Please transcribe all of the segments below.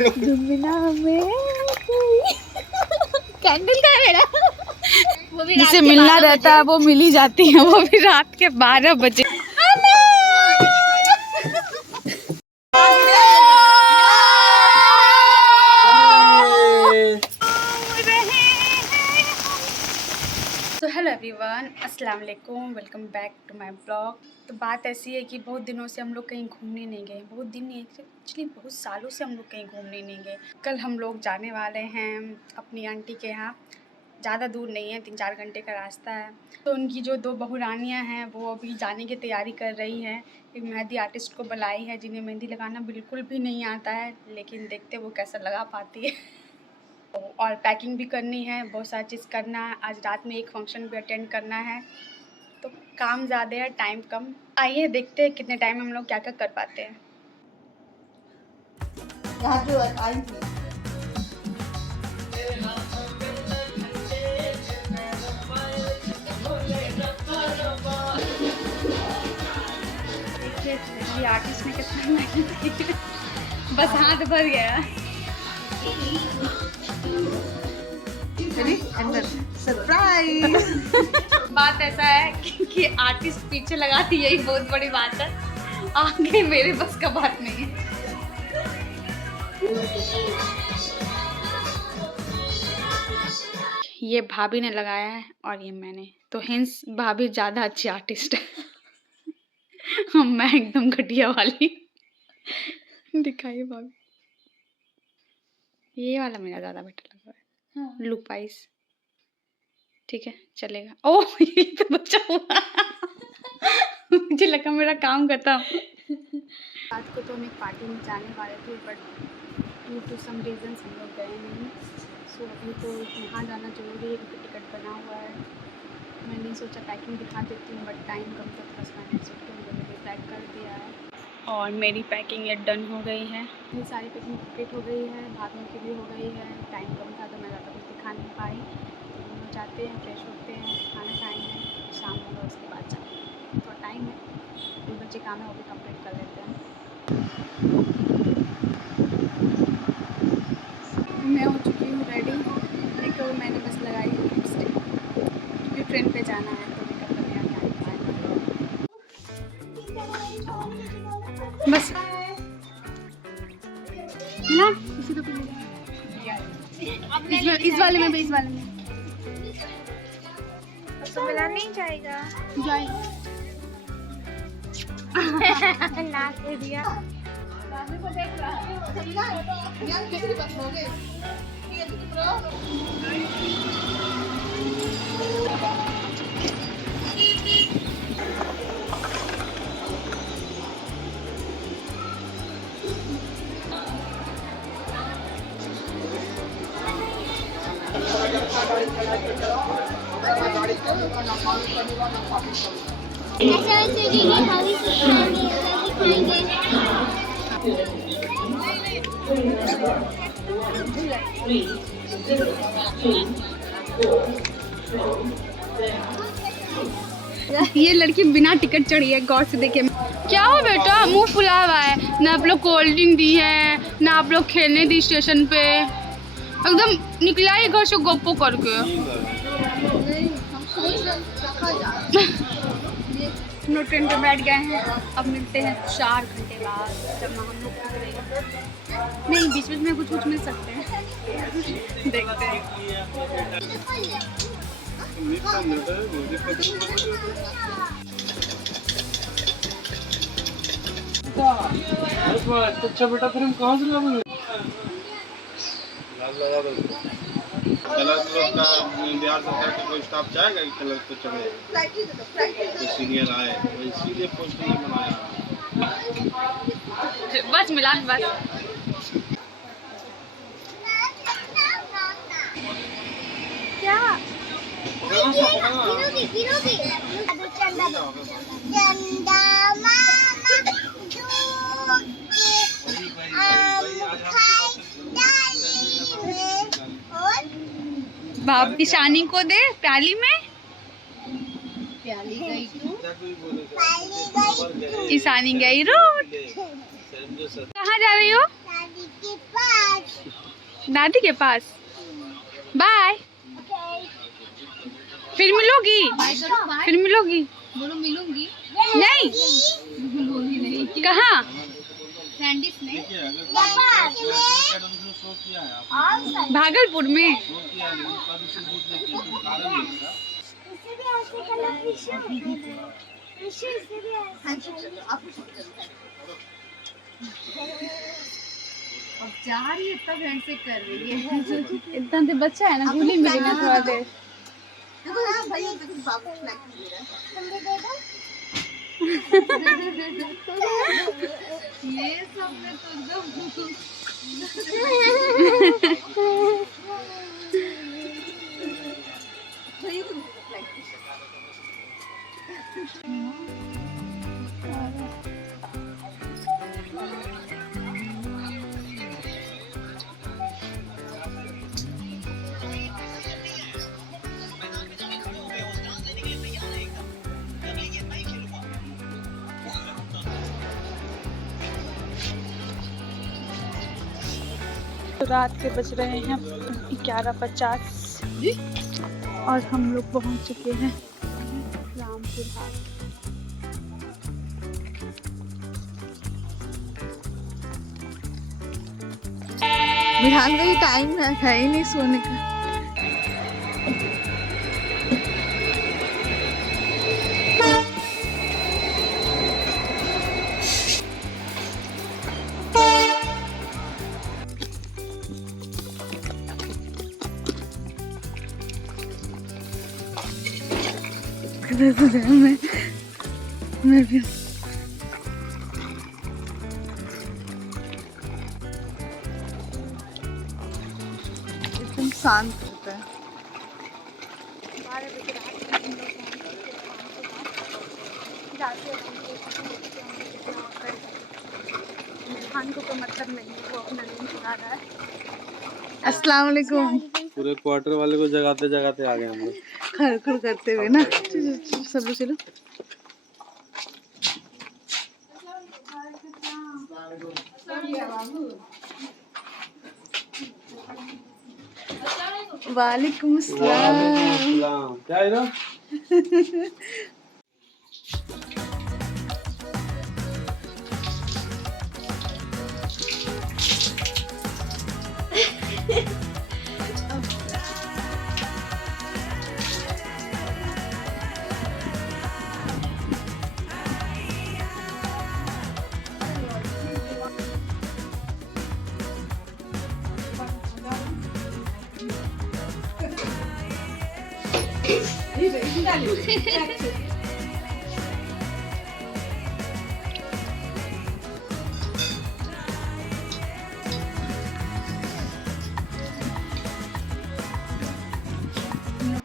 Candle का है मेरा, वो भी जिसे मिलना रहता है वो मिल ही जाती है, वो भी रात के 12 बजे। तो हेलो एवरीवन, अस्सलाम वालेकुम, welcome back to my blog. तो बात ऐसी है कि बहुत दिनों से हम लोग कहीं घूमने नहीं गए, बहुत दिन नहीं, एक्चुअली बहुत सालों से हम लोग कहीं घूमने नहीं गए। कल हम लोग जाने वाले हैं अपनी आंटी के यहाँ, ज़्यादा दूर नहीं है, 3-4 घंटे का रास्ता है। तो उनकी जो 2 बहुरानियाँ हैं वो अभी जाने की तैयारी कर रही हैं। एक मेहंदी आर्टिस्ट को बुलाई है जिन्हें मेहंदी लगाना बिल्कुल भी नहीं आता है, लेकिन देखते वो कैसा लगा पाती है। और पैकिंग भी करनी है, बहुत सारी चीज़ करना है। आज रात में एक फंक्शन भी अटेंड करना है, तो काम ज़्यादा है, टाइम कम। आइए देखते हैं कितने टाइम हम लोग क्या क्या कर पाते हैं। यहाँ जो आई थी देखिए आर्टिस्ट ने कितना मेहनत की, बस हाथ भर गया। सरप्राइज। बात ऐसा है कि आर्टिस्ट पीछे लगा थी, यही बहुत बड़ी बात है, आगे मेरे बस का बात नहीं है। ये भाभी ने लगाया है और ये मैंने, तो हिंस भाभी ज़्यादा अच्छी आर्टिस्ट है। मैं एकदम घटिया वाली। दिखाइए भाभी, ये वाला मेरा ज़्यादा बेटर लगा है। हाँ। लुक वाइज ठीक है, चलेगा। ओह ये तो बचा हुआ। मुझे लगा मेरा काम खत्म। रात को तो हम एक पार्टी में जाने वाले थे, but due to some reasons हम लोग गए नहीं। सो अभी तो यहाँ जाना जरूरी है क्योंकि टिकट बना हुआ है। मैंने सोचा पैकिंग दिखा देती हूँ, बट टाइम कम था, बस मैंने सोचा मैंने पैक कर दिया है और मेरी पैकिंग ये डन हो गई है। मेरी सारी पैकिंग कंप्लीट हो गई है, भाभी की भी हो गई है। टाइम कम था तो मैं ज़्यादा कुछ दिखा नहीं पाई। हम लोग जाते हैं, फ्रेश होते हैं, खाना खाएंगे, शाम होगा उसके बाद जाएंगे। थोड़ा टाइम है, 2 बजे काम है वो भी कंप्लीट कर लेते हैं। मैं हो चुकी हूँ रेडी। मेकअप मैंने बस लगाई है लिपस्टिक, क्योंकि ट्रेन पे जाना है तो मेकअप करने आ बस मिला इसी को इस वाले में भी, इस वाले में तो मिला नहीं जाएगा। जाएगा। नाक दे दिया। ये लड़की बिना टिकट चढ़ी है, गौर से देखिए। क्या हो बेटा, मुंह फुला हुआ है। ना आप लोग कोल्ड ड्रिंक दी है, ना आप लोग खेलने दी स्टेशन पे, एकदम निकला ही घर से गप्पो करके। हम लोग ट्रेन पे बैठ गए हैं, अब मिलते हैं 4 घंटे बाद, जब हम लोग नहीं बीच बीच में कुछ मिल सकते हैं। देखते हैं। अच्छा बेटा, फिर हम कहाँ से लाएंगे? कलर का बिहार सरकार का कोई स्टाफ चाहेगा कि कलर तो चढ़े, तो सीनियर आए, तो इसीलिए पोस्ट नहीं बनाया। बस मिलान बस। क्या? बाप ईशानी को दे प्याली में। प्याली गई ईशानी गई रोड। कहाँ जा रही हो? दादी के पास। बाय। फिर मिलोगी? फिर मिलोगी? बोलो मिलूंगी। नहीं। कहाँ? सैंडिस में। भागलपुर में। अब जा रही है तब हैंडशेक कर रही है। इतना तो बच्चा है ना, भूली मिली ना थोड़ा देर। ये सब में तो एकदम तो रात के बज रहे हैं 11:50 और हम लोग पहुंच चुके हैं रामपुर हाट। विधान का ही टाइम है ही नहीं सोने का। मैं भी एकदम शांत होता है। 12 बजे रात में हम लोग जाते हैं। खान को कोई मतलब नहीं है, वो अपना नींद चला रहा है। अस्सलाम वालेकुम। पूरे क्वार्टर वाले को जगाते जगाते आ गए हम लोग। खड़खड़ करते हुए ना। सब लोग चलो। वालेकुम अस्सलाम। क्या है ना?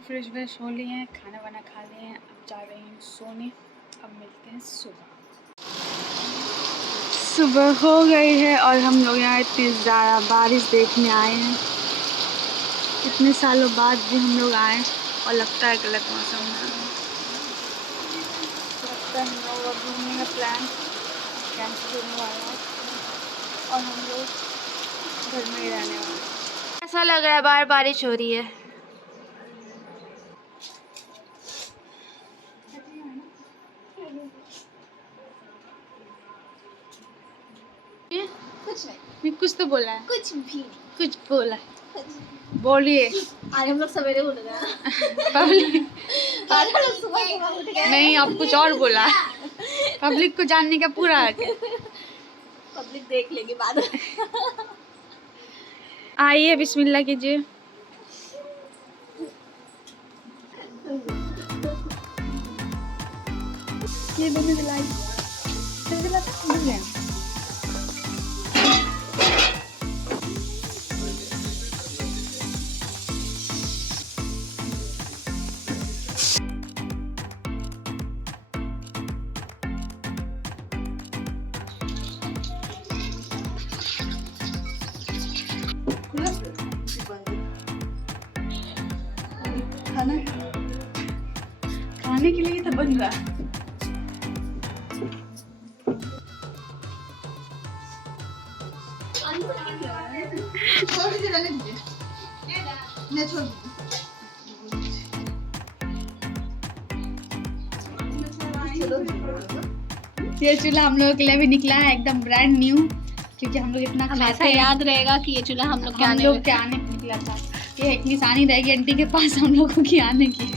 फ्रेश व्रेश हो लिए हैं, खाना वाना खा लिए हैं, अब जा रहे हैं सोने। अब मिलते हैं सुबह। सुबह हो गई है और हम लोग यहाँ इतनी ज़्यादा बारिश देखने आए हैं। इतने सालों बाद भी हम लोग आए और लगता है गलत मौसम है। लगता है हम लोग अब घूमने का प्लान कैंसिल होने वाला है और हम लोग घर में ही रहने वाले हैं। ऐसा लग रहा है बाहर बारिश हो रही है। कुछ तो बोला है, कुछ बोला है। बोलिए। आज हम लोग सवेरे उठ गए। पब्लिक आज हम लोग सुबह सुबह उठ गए। नहीं, अब कुछ और बोला। पब्लिक को जानने का पूरा हक है। पब्लिक देख लेगी बाद में। आइए बिस्मिल्लाह कीजिए। ये दोनों दिलाई खाने के लिए तो बन रहा है। छोड़ दीजिए, रहने दीजिए। नहीं, छोड़ दीजिए। ये चूल्हा हम लोगों के लिए भी निकला है एकदम ब्रांड न्यू, क्योंकि हम लोग इतना हमेशा याद रहेगा कि ये चूल्हा हम लोग के हम आने लोग में के आने पे निकला था। ये एक निशानी रहेगी आंटी के पास हम लोगों की आने की।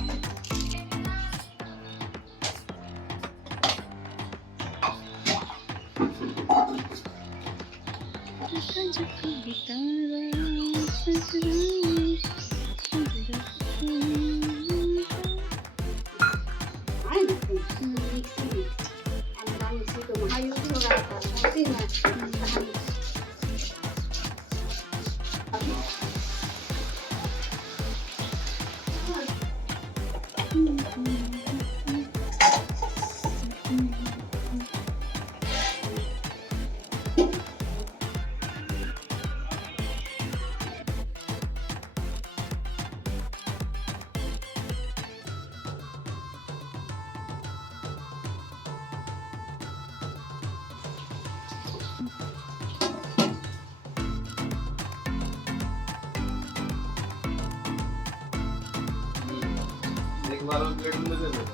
एक बार और प्लेट में दे दो।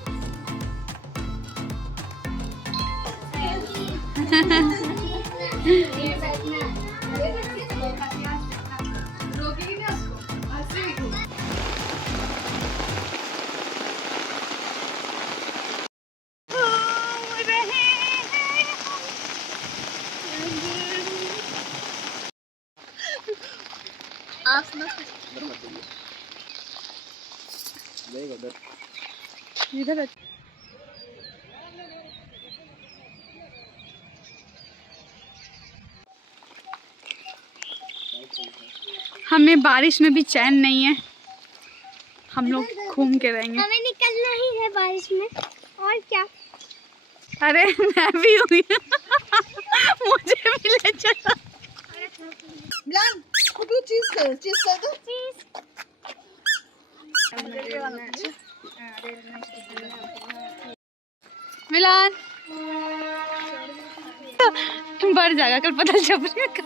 इधर हमें बारिश में भी चैन नहीं है, हम लोग घूम के रहेंगे। हमें निकलना ही है बारिश में, और क्या। अरे मैं भी हुई मुझे भी ले चलो। मिलान, खुद चीज कर दो। मिलान बढ़ जाएगा, कल पता चल जाएगा।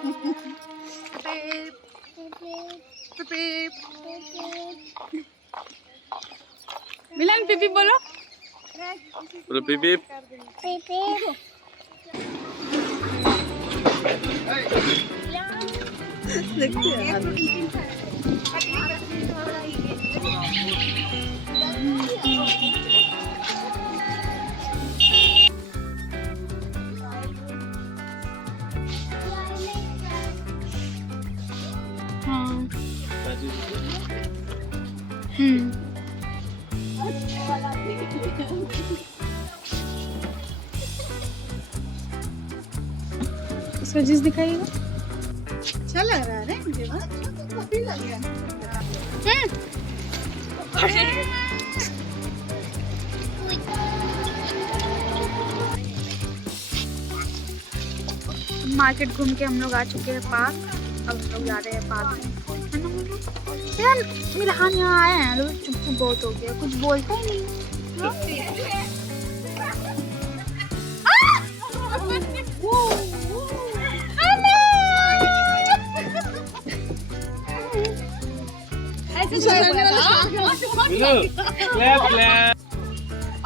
मिलान पीपी बोलो। बोलो पीप पीप। देखते हैं यार। हाँ इसका चीज दिखाइएगा। अच्छा लग रहा है रे मुझे, काफी लग रहा है। मार्केट घूम के हम लोग आ चुके हैं पार्क। अब हम लोग जा रहे हैं पार्क में, है ना यार। मिलान यहाँ आए हैं लोग, चुप चुप बहुत हो गया, कुछ बोलता ही नहीं। Clap clap.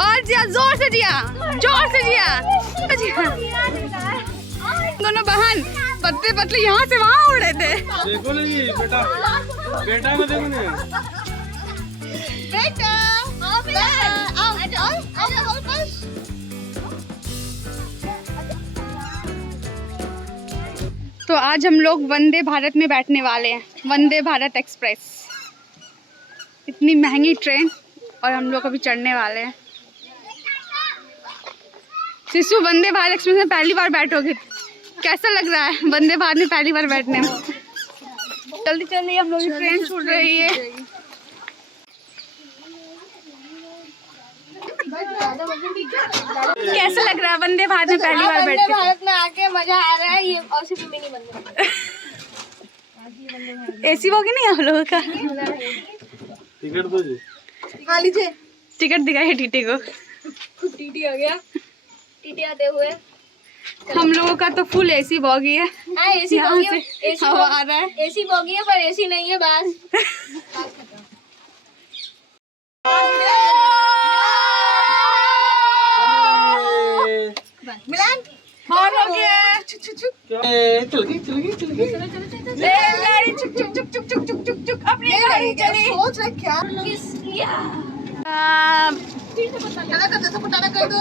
और जिया, जोर से जिया, जोर से जिया। दोनों बहन पतले पतले यहाँ से वहाँ उड़े थे। देखो ना ये बेटा, बेटा को देखो ना। बेटा तो आज हम लोग वंदे भारत में बैठने वाले हैं, वंदे भारत एक्सप्रेस। इतनी महंगी ट्रेन और हम लोग अभी चढ़ने वाले हैं। शिशु वंदे भारत एक्सप्रेस में पहली बार बैठोगे, कैसा लग रहा है वंदे भारत में पहली बार बैठने में? जल्दी चलिए, हम लोग की ट्रेन छूट रही है। कैसा लग रहा है वंदे भारत में पहली बार बैठ के? भारत में आके मजा आ रहा है। ये और सिर्फ मिनी वंदे एसी होगी नहीं हम लोगों का? टिकट दो जी। हाँ लीजिए। टिकट दिखाइए टीटी को। टीटी आ गया, टीटी आते हुए हम लोगों का तो फुल एसी बॉगी है। हाँ एसी यहाँ बोगी से एसी हवा आ रहा है। एसी बोगी है पर एसी नहीं है बस। मिलान और हो गया। चल गई गाड़ी चुक चुक चुक चुक चुक चुक चुक चुक अपनी गाड़ी चली। सोच रहे क्या कर दो।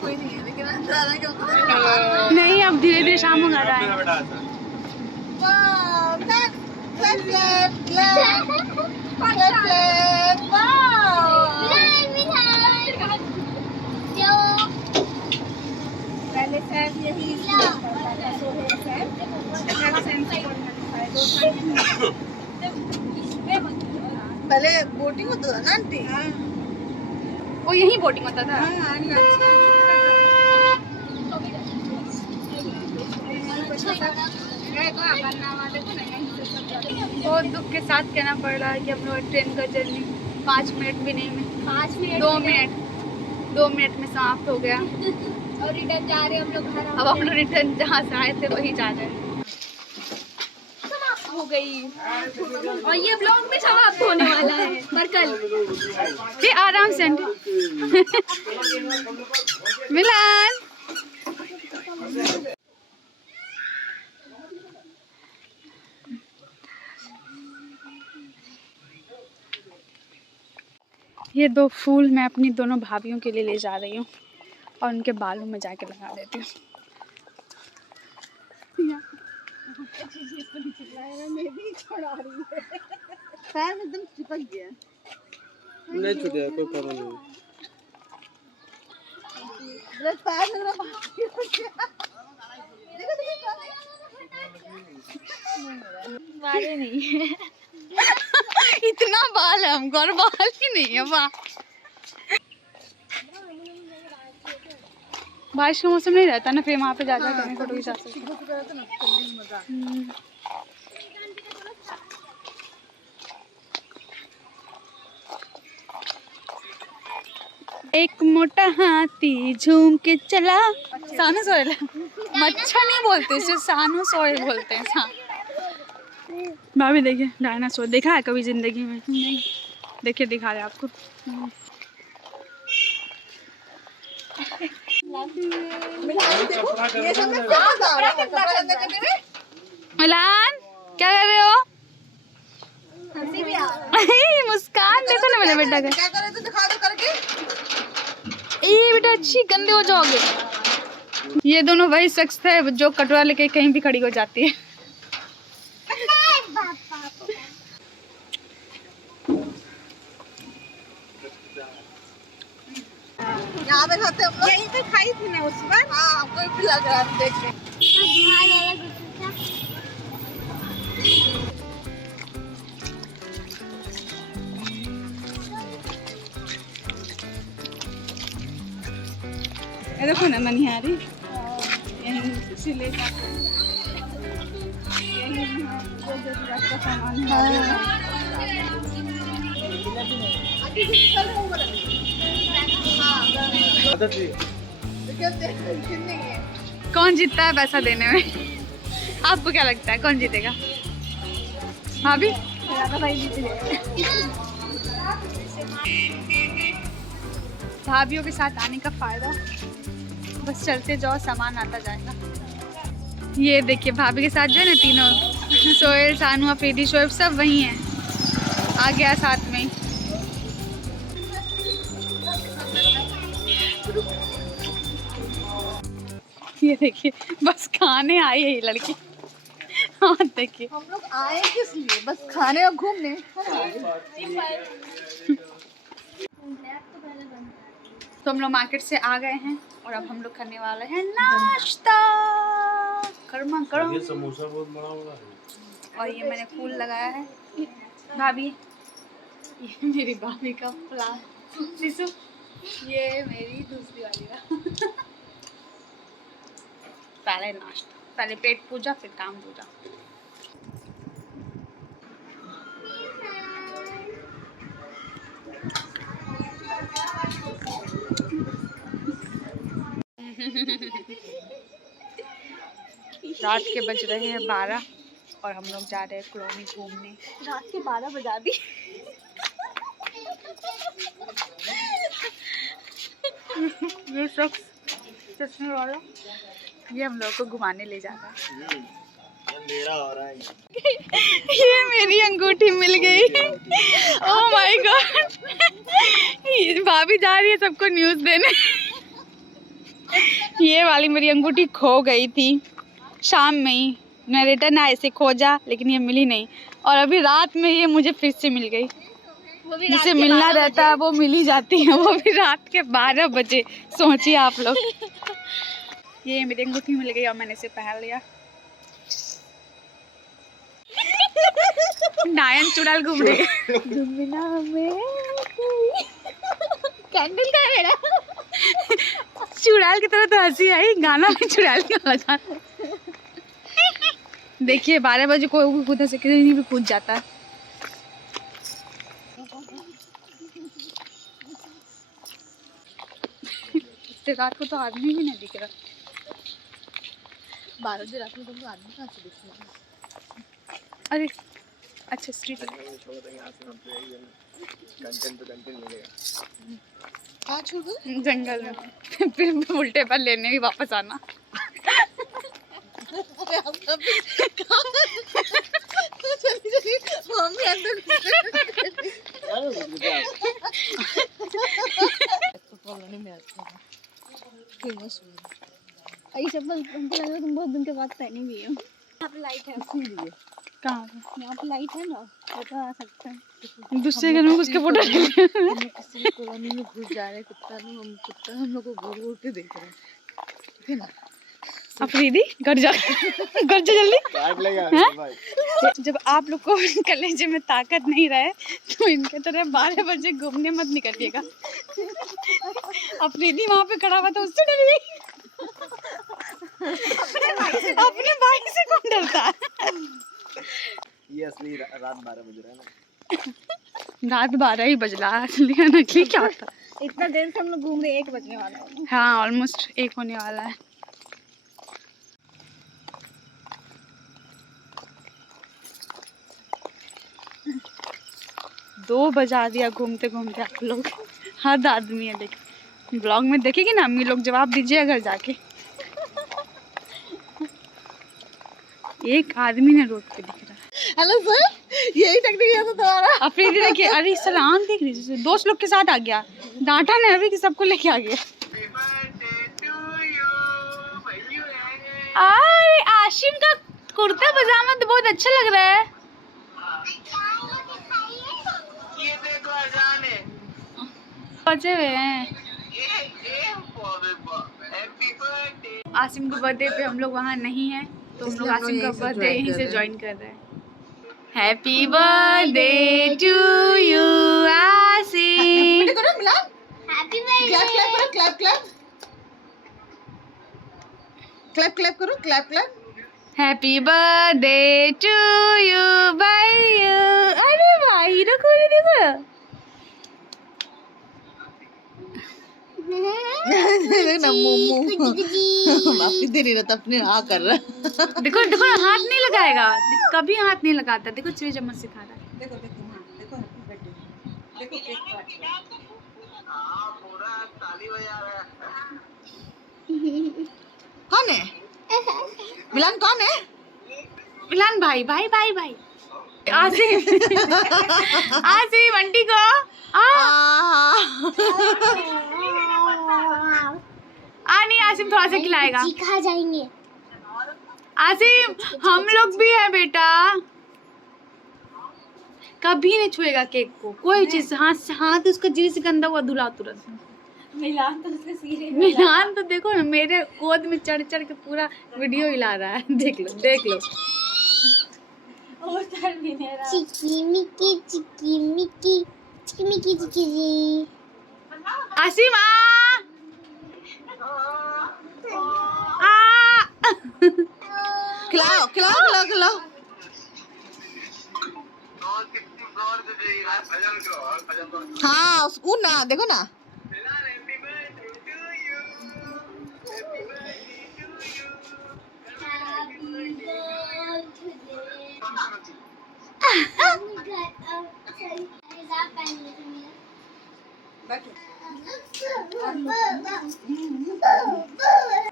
कोई नहीं है लेकिन नहीं अब धीरे धीरे शाम हो रहा है। बेटा ऐसा पहले शायद यही पहले बोटिंग होता था ना आंटी। वो यही बोटिंग होता था। बहुत दुख के साथ कहना पड़ रहा है कि हम लोग ट्रेन का जर्नी 5 मिनट भी नहीं में 5 मिनट 2 मिनट में समाप्त हो गया। और रिटर्न जा रहे हैं हम लोग घर। अब हम लोग रिटर्न जहाँ से आए थे वही जा रहे हैं। समाप्त हो गई और ये ब्लॉग भी समाप्त होने वाला है पर कल। ये आराम से मिलान। ये 2 फूल मैं अपनी दोनों भाभियों के लिए ले जा रही हूँ और उनके बालों में जाके लगा देती हूँ। पैर एकदम चिपक गया। नहीं छूटेगा कोई प्रॉब्लम नहीं। पैर लग रहा मारे नहीं है। इतना बाल है हमको और बाल ही नहीं है। वाह बारिश का मौसम नहीं रहता ना फिर वहाँ पे जा करने फोटो खिंचा सकते। एक मोटा हाथी झूम के चला। सानू सोहेल मच्छर नहीं बोलते सिर्फ सानू सोहेल बोलते हैं। हाँ भाभी देखिए डायनासोर देखा है कभी जिंदगी में? नहीं। देखिए दिखा रहे आपको। मिलान क्या कर रहे हो? मुस्कान देखो ना मेरे बेटा का। क्या कर रहे थे दिखा दो करके। ये बेटा अच्छी गंदे हो जाओगे। ये दोनों वही शख्स थे जो कटोरा लेके कहीं भी खड़ी हो जाती है। यहाँ पे खाते हम लोग। यहीं पे खाई थी ना उस बार। हाँ हमको भी लग रहा है देख के। ये देखो ना मनिहारी यहीं से ले जाते हैं। यहीं जो जरूरत का सामान है। कौन जीतता है पैसा देने में? आपको क्या लगता है कौन जीतेगा? भाभी भाभीयों के साथ आने का फायदा बस चलते जाओ सामान आता जाएगा। ये देखिए भाभी के साथ जो है ना तीनों सोहेल सानू अफरीदी शोएब सब वही हैं। आ गया साथ में। ये देखिए बस खाने आई है ये लड़की। हाँ देखिए हम लोग आए किस लिए? बस खाने और घूमने। तो हम लोग मार्केट से आ गए हैं और अब हम लोग करने वाले हैं नाश्ता। गर्मा गर्म। ये समोसा बहुत बड़ा है। और ये मैंने फूल लगाया है। भाभी ये मेरी भाभी का फ्लावर। शिशु ये मेरी दूसरी वाली का। पहले नाश्ता, पहले पेट पूजा फिर काम पूजा। रात के बज रहे हैं 12 और हम लोग जा रहे हैं कॉलोनी घूमने। रात के 12 बजा दी। ये शख्स चश्मे वाला ये हम लोग को घुमाने ले जा रहा है। अंधेरा हो रहा है। ये मेरी अंगूठी मिल गई। ओह माय गॉड, भाभी जा रही है सबको न्यूज़ देने। ये वाली मेरी अंगूठी खो गई थी शाम में ही, मैं रिटर्न आए से खोजा लेकिन ये मिली नहीं, और अभी रात में ये मुझे फिर से मिल गई। जिसे मिलना रहता है वो मिल ही जाती है, वो भी रात के 12 बजे। सोचिए आप लोग। ये मेरी अंगूठी मिल गई और मैंने इसे पहन लिया। नायन चुड़ैल घूम रही है। कैंडल का है मेरा। चुड़ैल की तरह तो हंसी आई, गाना में चुड़ैल का लगा। देखिए 12 बजे कोई भी कूद से कहीं भी कूद जाता है। इतने रात को तो आदमी भी नहीं दिख रहा। 12 बजे रात में तुमको आदमी कहाँ से दिखेगा? अरे अच्छा स्ट्रीट कहाँ छोड़ दो? जंगल में फिर उल्टे पर लेने भी वापस आना। चलिए मम्मी अंदर कॉलोनी में आते हैं। फेमस हुई ये चप्पल हमको लग रहा है तुम बहुत दिन के बाद पहनी हुई हो। यहाँ पे लाइट है इसीलिए। कहाँ यहाँ पे लाइट है ना, फोटो आ सकते हैं। दूसरे घर में उसके फोटो किसी कॉलोनी में घुस जा रहे कुत्ता हम लोग को घूर घूर के देख रहे हैं, ठीक है ना। अफरीदी घर जा जल्दी। जब आप लोग को कलेजे में ताकत नहीं रहे तो इनके तरह 12 बजे घूमने मत निकलिएगा। अफरीदी वहाँ पे खड़ा हुआ था, उससे डर गई। अपने भाई से कौन डरता है? ये असली रात 12 बज रहा है ना। रात 12 ही बज रहा है, असली या नकली क्या होता है? इतना देर से हम लोग घूम रहे, 1 बजने वाला है। हाँ ऑलमोस्ट 1 होने वाला है। दो बजा दिया घूमते घूमते आप लोग। हद आदमी है। देखिए ब्लॉग में देखेगी ना अम्मी लोग, जवाब दीजिए अगर जाके। एक आदमी ने रोड पे दिख रहा है। हेलो सर, यही टेक्निक है तो तुम्हारा। अफरीदी देखिए, अरे सलाम देख लीजिए, दोस्त लोग के साथ आ गया, डांटा ने अभी कि सबको लेके आ गया। अरे आशिम का कुर्ता पजामा तो बहुत अच्छा लग रहा है। बचे हुए हैं। आसिम के बर्थडे पे हम लोग वहाँ नहीं है तो हम लोग आसिम का बर्थडे यहीं से ज्वाइन कर रहे हैं। Happy birthday to you Asim. करो मिलान। हैप्पी क्लैप क्लैप करो, क्लैप क्लैप क्लैप क्लैप करो, clap clap. Happy birthday to you भैया। अरे भाई देखो देखो ना मोमो वापस दे नहीं रहा था, अपने हाँ कर रहा। देखो देखो हाथ नहीं लगाएगा, कभी हाथ नहीं लगाता। देखो चिड़ी चम्मच सिखा रहा है। देखो देखो हाँ, देखो हैप्पी बर्थडे, देखो केक काट रहा है। कौन है मिलान? कौन है मिलान? भाई भाई भाई भाई आसिम। आसिम आंटी को नहीं आसिम थोड़ा सा खिलाएगा। खा जाएंगे। आसिम हम लोग भी है बेटा। कभी नहीं छुएगा केक को, कोई चीज। हाथ उसका जीरी से गंदा हुआ धुला तुरंत। मिलान तो उसके सीधे मिलान तो देखो ना मेरे गोद में चढ़ चढ़ के पूरा वीडियो हिला रहा है। देख लो देख लो। चिकी मिकी चिकी मिकी चिकी मिकी चिकी जी। आसिम आ खिलाओ खिलाओ खिलाओ खिलाओ। हाँ उस ना देखो ना।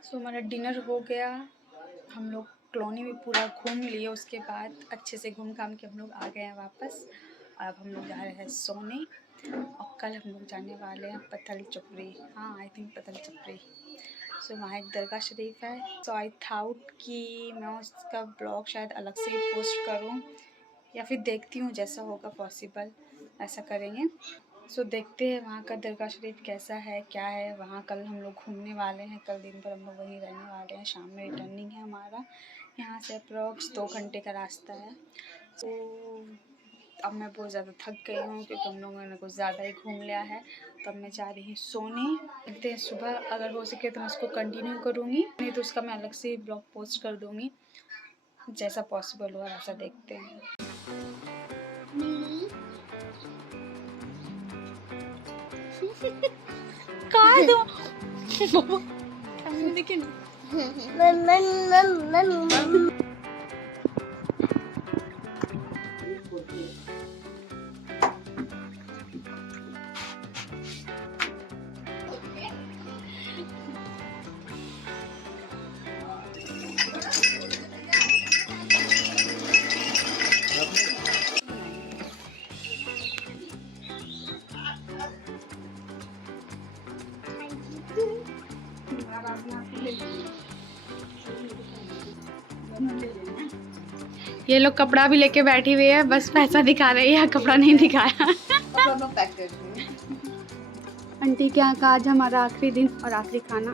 सो हमारा डिनर हो गया, हम लोग कॉलोनी में पूरा घूम लिए, उसके बाद अच्छे से घूम घाम के हम लोग आ गए हैं वापस। अब हम लोग जा रहे हैं सोने और कल हम लोग जाने वाले हैं पत्थल चपड़ी। हाँ आई थिंक पत्थल चपड़ी। सो वहाँ एक दरगाह शरीफ है। सो आई थाउट कि मैं उसका ब्लॉग शायद अलग से ही पोस्ट करूँ या फिर देखती हूँ जैसा होगा पॉसिबल ऐसा करेंगे। सो देखते हैं वहाँ का दरगाह शरीफ कैसा है क्या है। वहाँ कल हम लोग घूमने वाले हैं, कल दिन भर हम लोग वहीं रहने वाले हैं। शाम में रिटर्निंग है हमारा, यहाँ से अप्रॉक्स 2 घंटे का रास्ता है। तो अब मैं बहुत ज़्यादा थक गई हूँ क्योंकि हम लोगों ने कुछ ज़्यादा ही घूम लिया है। तो अब मैं जा रही हूँ सोने। देखते हैं सुबह अगर हो सके तो मैं इसको कंटिन्यू करूँगी, नहीं तो उसका मैं अलग से ब्लॉग पोस्ट कर दूँगी। जैसा पॉसिबल हुआ वैसा देखते हैं। कहाँ दो लेकिन ये लोग कपड़ा भी लेके बैठी हुई है, बस पैसा दिखा रही है, कपड़ा नहीं दिखाया। आंटी के यहाँ का आज हमारा आखिरी दिन और आखिरी खाना,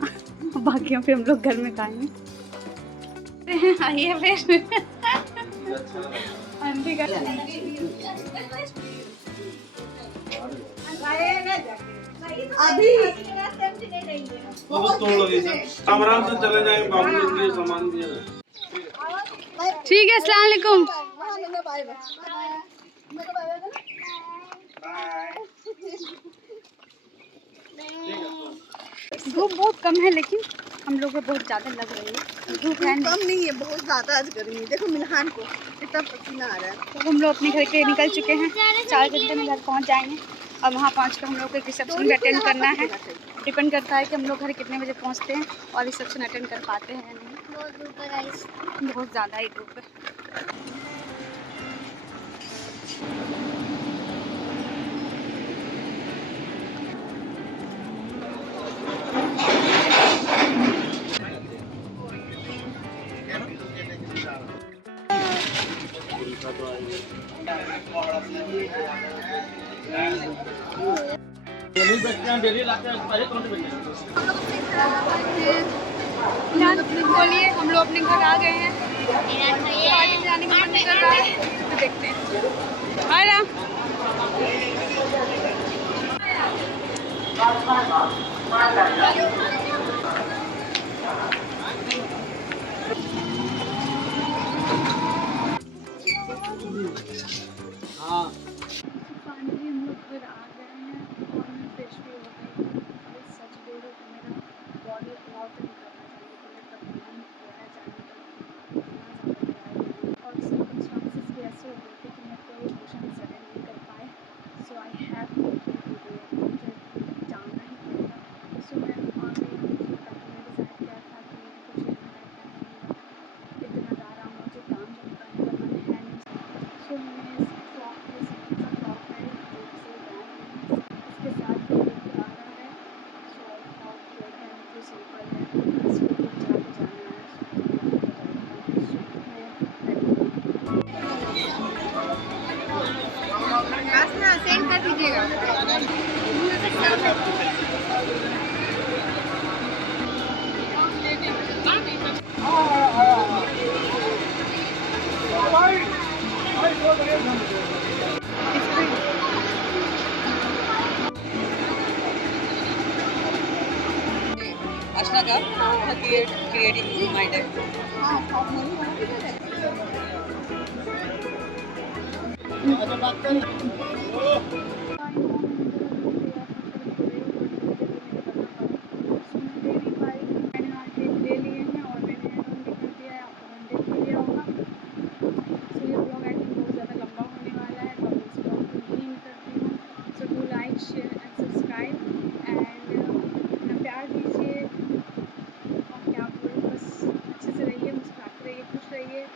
बाकियों फिर हम लोग घर में खाएंगे। आइए फिर आंटी का अभी आराम से चले जाएंगे, बाबू के लिए सामान दिया। ठीक है, अस्सलाम वालेकुम। धूप बहुत कम है लेकिन हम लोग को बहुत ज़्यादा लग रही है। धूप है कम नहीं है, बहुत ज़्यादा आज गर्मी। देखो मिल्हान को कितना पसीना आ रहा है। तो हम लोग अपने घर के निकल चुके हैं, 4 घंटे में घर पहुंच जाएंगे। अब वहाँ पहुँच कर हम लोग को रिसेप्शन भी अटेंड करना है। डिपेंड करता है कि हम लोग घर कितने बजे पहुँचते हैं और रिसेप्शन अटेंड कर पाते हैं या नहीं। बहुत ज़्यादा ही धूप है। बोलिए, हम लोग अपने घर आ गए हैं। पार्टी में जाने का मन कर रहा है तो देखते हैं। हाय राम। हाँ फाइनली हम लोग घर आ गए हैं और मैं फ्रेश भी हो गई। अरे सच बोलो तो मेरा बॉडी अलाउ तो नहीं करना चाहिए कि मैं तब प्लान किया है जाने का, इतना ज़्यादा ड्राई और सर्कमस्टांसेस भी ऐसे हो गए थे कि मैं कोई इमोशन सडन नहीं कर पाए। सो आई हैव टू मुझे जाना ही पड़ेगा। सो मैं आ गई हूँ। मैंने डिसाइड किया था कि कुछ लेना रहता है, इतना ज़्यादा मुझे काम जब करने का मन है नहीं। सो मैंने फ्रॉक है जो से इसके साथ एक गरारा है। सो आई थॉट जो है जो सिंपल है इसको कुछ जाके जाना है। सेंड कर दीजिएगा। आशना का क्रिएटिव माइंड है। ले लिए हैं और मैंने देख लिया, आपको देख लिया चाहिए।